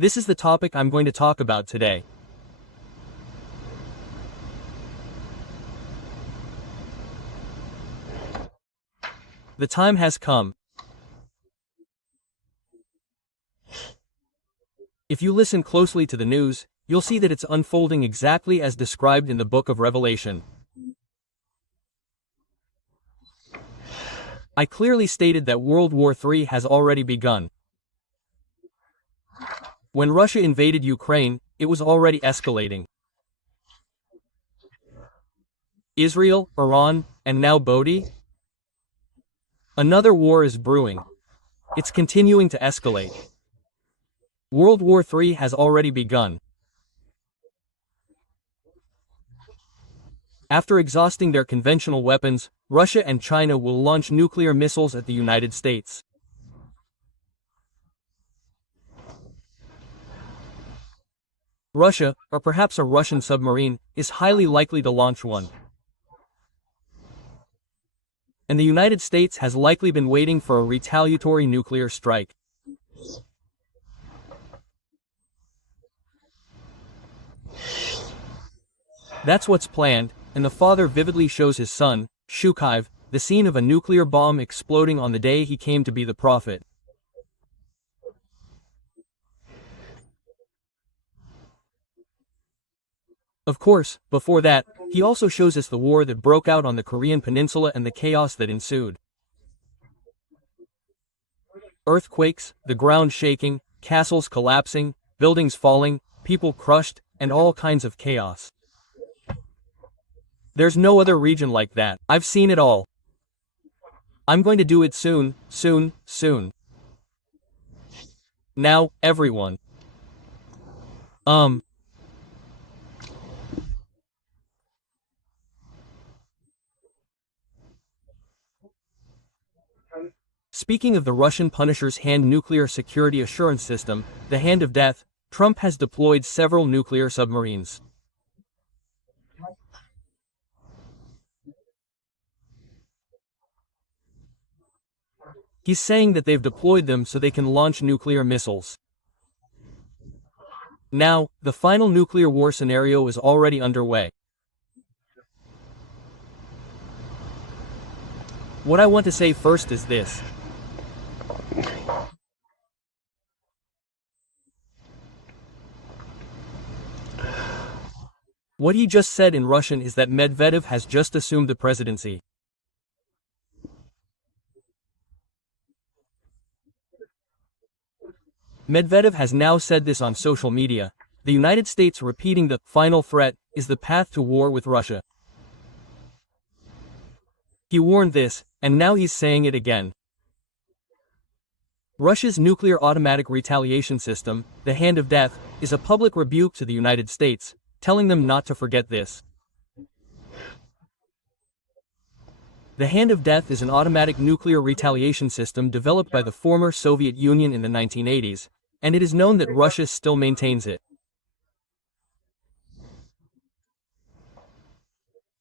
This is the topic I'm going to talk about today. The time has come. If you listen closely to the news, you'll see that it's unfolding exactly as described in the book of Revelation. I clearly stated that World War III has already begun. When Russia invaded Ukraine, it was already escalating. Israel, Iran, and now Bodhi? Another war is brewing. It's continuing to escalate. World War III has already begun. After exhausting their conventional weapons, Russia and China will launch nuclear missiles at the United States. Russia, or perhaps a Russian submarine, is highly likely to launch one. And the United States has likely been waiting for a retaliatory nuclear strike. That's what's planned, and the father vividly shows his son, Shukaiv, the scene of a nuclear bomb exploding on the day he came to be the prophet. Of course, before that, he also shows us the war that broke out on the Korean peninsula and the chaos that ensued. Earthquakes, the ground shaking, castles collapsing, buildings falling, people crushed, and all kinds of chaos. There's no other region like that. I've seen it all. I'm going to do it soon, soon, soon. Now, everyone. Speaking of the Russian Punisher's hand nuclear security assurance system, the Hand of Death, Trump has deployed several nuclear submarines. He's saying that they've deployed them so they can launch nuclear missiles. Now, the final nuclear war scenario is already underway. What I want to say first is this. What he just said in Russian is that Medvedev has just assumed the presidency. Medvedev has now said this on social media. The United States repeating the final threat is the path to war with Russia. He warned this, and now he's saying it again. Russia's nuclear automatic retaliation system, the Hand of Death, is a public rebuke to the United States, telling them not to forget this. The Hand of Death is an automatic nuclear retaliation system developed by the former Soviet Union in the 1980s, and it is known that Russia still maintains it.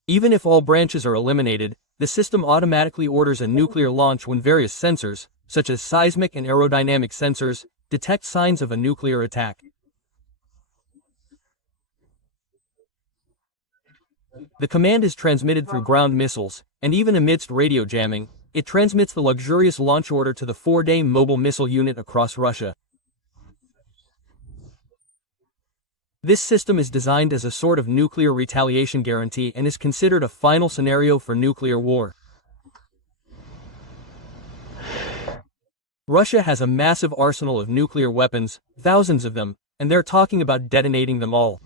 Even if all branches are eliminated, the system automatically orders a nuclear launch when various sensors, such as seismic and aerodynamic sensors, detect signs of a nuclear attack. The command is transmitted through ground missiles, and even amidst radio jamming, it transmits the luxurious launch order to the 4-day mobile missile unit across Russia. This system is designed as a sort of nuclear retaliation guarantee and is considered a final scenario for nuclear war. Russia has a massive arsenal of nuclear weapons, thousands of them, and they're talking about detonating them all.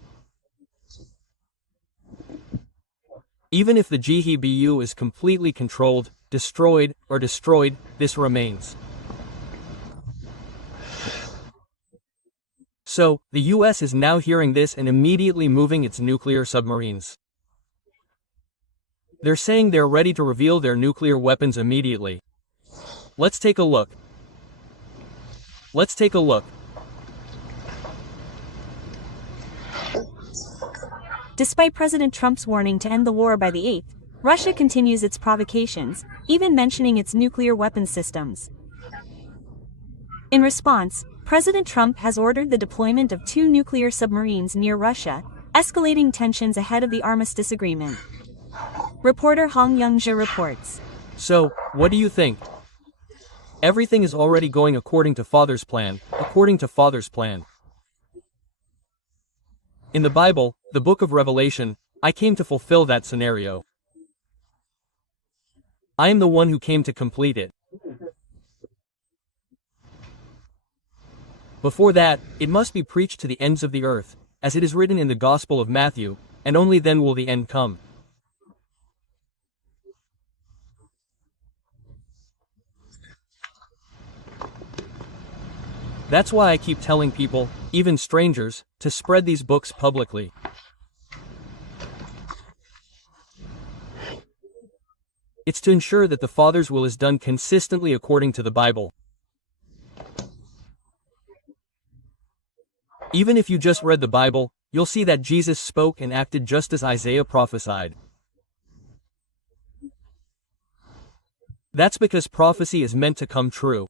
Even if the GHBU is completely controlled, destroyed, this remains. So, the US is now hearing this and immediately moving its nuclear submarines. They're saying they're ready to reveal their nuclear weapons immediately. Let's take a look. Despite President Trump's warning to end the war by the 8th, Russia continues its provocations, even mentioning its nuclear weapons systems. In response, President Trump has ordered the deployment of 2 nuclear submarines near Russia, escalating tensions ahead of the armistice agreement. Reporter Hong Young-ja reports. So, what do you think? Everything is already going according to Father's plan, according to Father's plan. In the Bible, the book of Revelation, I came to fulfill that scenario. I am the one who came to complete it. Before that, it must be preached to the ends of the earth, as it is written in the Gospel of Matthew, and only then will the end come. That's why I keep telling people, even strangers, to spread these books publicly. It's to ensure that the Father's will is done consistently according to the Bible. Even if you just read the Bible, you'll see that Jesus spoke and acted just as Isaiah prophesied. That's because prophecy is meant to come true.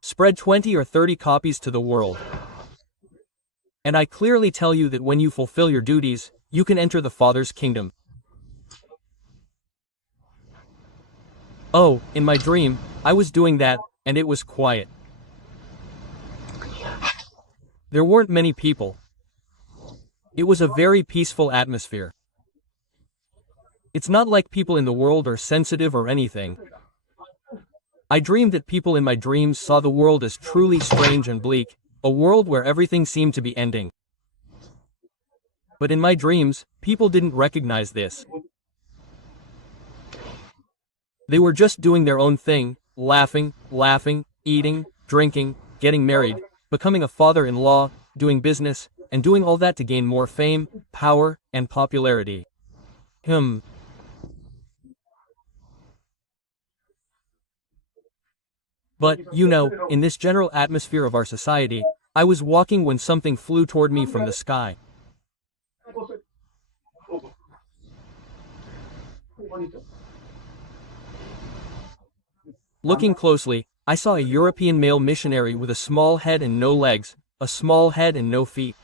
Spread 20 or 30 copies to the world. And I clearly tell you that when you fulfill your duties, you can enter the Father's kingdom. Oh, in my dream, I was doing that, and it was quiet. There weren't many people. It was a very peaceful atmosphere. It's not like people in the world are sensitive or anything. I dreamed that people in my dreams saw the world as truly strange and bleak, a world where everything seemed to be ending. But in my dreams, people didn't recognize this. They were just doing their own thing, laughing, eating, drinking, getting married, becoming a father-in-law, doing business, and doing all that to gain more fame, power, and popularity. But, you know, in this general atmosphere of our society, I was walking when something flew toward me from the sky. Looking closely, I saw a European male missionary with a small head and no legs, a small head and no feet.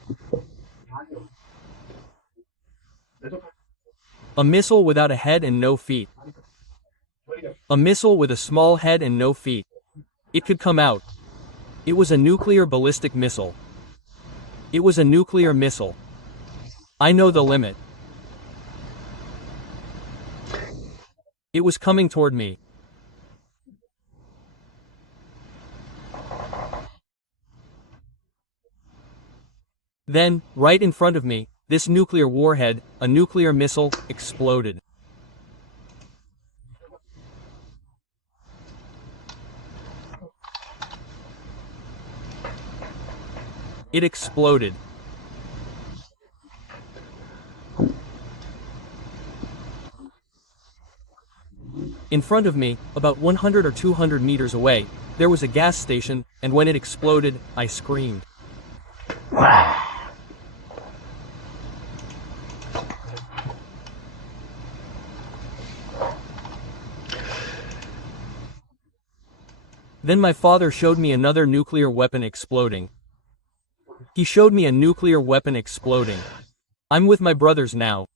A missile without a head and no feet. A missile with a small head and no feet. It could come out. It was a nuclear ballistic missile. It was a nuclear missile. I know the limit. It was coming toward me. Then, right in front of me, this nuclear warhead, a nuclear missile, exploded. It exploded. In front of me, about 100 or 200 meters away, there was a gas station, and when it exploded, I screamed. Then my father showed me another nuclear weapon exploding. He showed me a nuclear weapon exploding. I'm with my brothers now.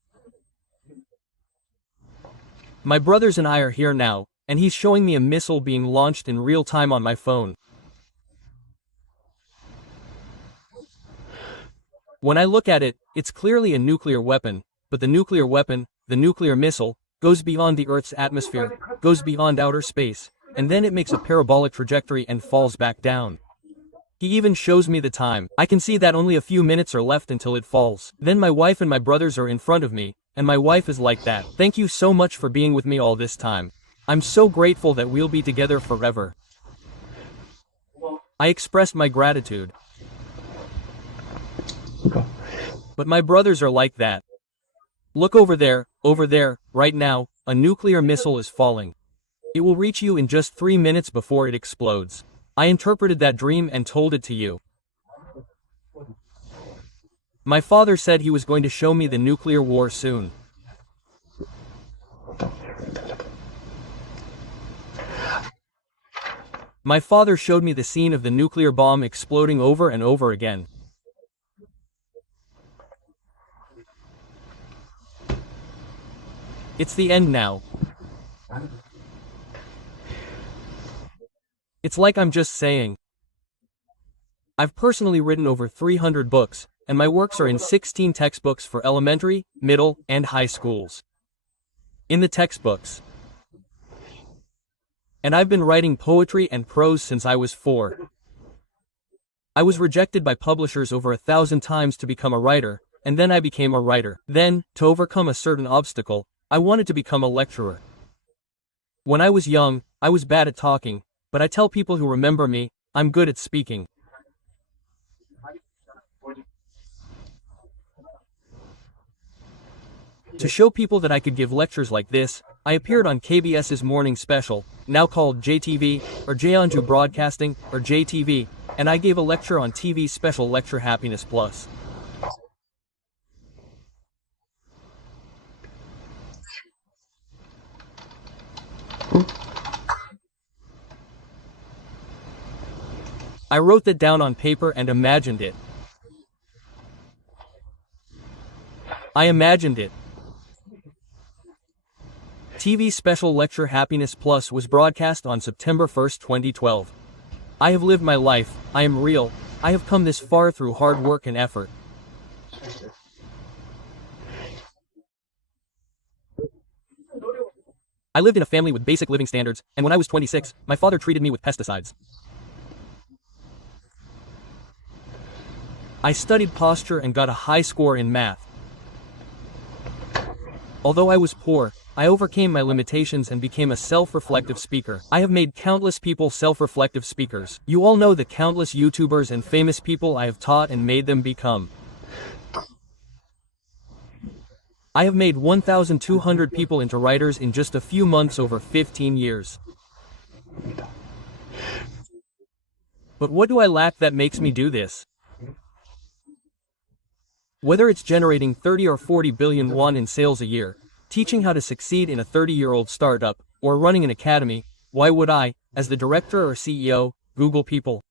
My brothers and I are here now, and he's showing me a missile being launched in real time on my phone. When I look at it, it's clearly a nuclear weapon, but the nuclear weapon, the nuclear missile, goes beyond the Earth's atmosphere, goes beyond outer space, and then it makes a parabolic trajectory and falls back down. He even shows me the time. I can see that only a few minutes are left until it falls. Then my wife and my brothers are in front of me, and my wife is like that. Thank you so much for being with me all this time. I'm so grateful that we'll be together forever. I expressed my gratitude. But my brothers are like that. Look over there, right now, a nuclear missile is falling. It will reach you in just 3 minutes before it explodes. I interpreted that dream and told it to you. My father said he was going to show me the nuclear war soon. My father showed me the scene of the nuclear bomb exploding over and over again. It's the end now. It's like I'm just saying. I've personally written over 300 books, and my works are in 16 textbooks for elementary, middle, and high schools. In the textbooks. And I've been writing poetry and prose since I was 4. I was rejected by publishers over 1,000 times to become a writer, and then I became a writer. Then, to overcome a certain obstacle, I wanted to become a lecturer. When I was young, I was bad at talking, but I tell people who remember me, I'm good at speaking. To show people that I could give lectures like this, I appeared on KBS's morning special, now called JTV, or Jeonju Broadcasting, or JTV, and I gave a lecture on TV's special lecture Happiness Plus. I wrote that down on paper and imagined it. I imagined it. TV special lecture Happiness Plus was broadcast on September 1, 2012. I have lived my life, I am real, I have come this far through hard work and effort. I lived in a family with basic living standards, and when I was 26, my father treated me with pesticides. I studied posture and got a high score in math. Although I was poor, I overcame my limitations and became a self-reflective speaker. I have made countless people self-reflective speakers. You all know the countless YouTubers and famous people I have taught and made them become. I have made 1,200 people into writers in just a few months over 15 years. But what do I lack that makes me do this? Whether it's generating 30 or 40 billion won in sales a year, teaching how to succeed in a 30-year-old startup, or running an academy, why would I, as the director or CEO, Google people?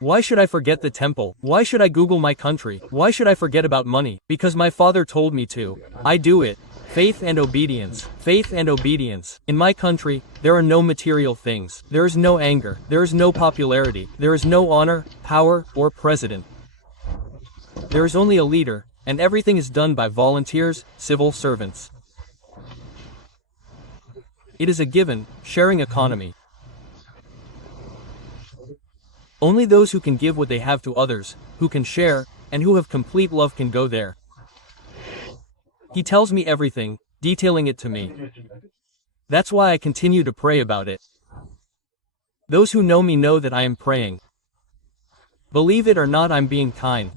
Why should I forget the temple? Why should I Google my country? Why should I forget about money? Because my father told me to. I do it. Faith and obedience. Faith and obedience. In my country, there are no material things. There is no anger. There is no popularity. There is no honor, power, or president. There is only a leader, and everything is done by volunteers, civil servants. It is a given, sharing economy. Only those who can give what they have to others, who can share, and who have complete love can go there. He tells me everything, detailing it to me. That's why I continue to pray about it. Those who know me know that I am praying. Believe it or not, I'm being kind.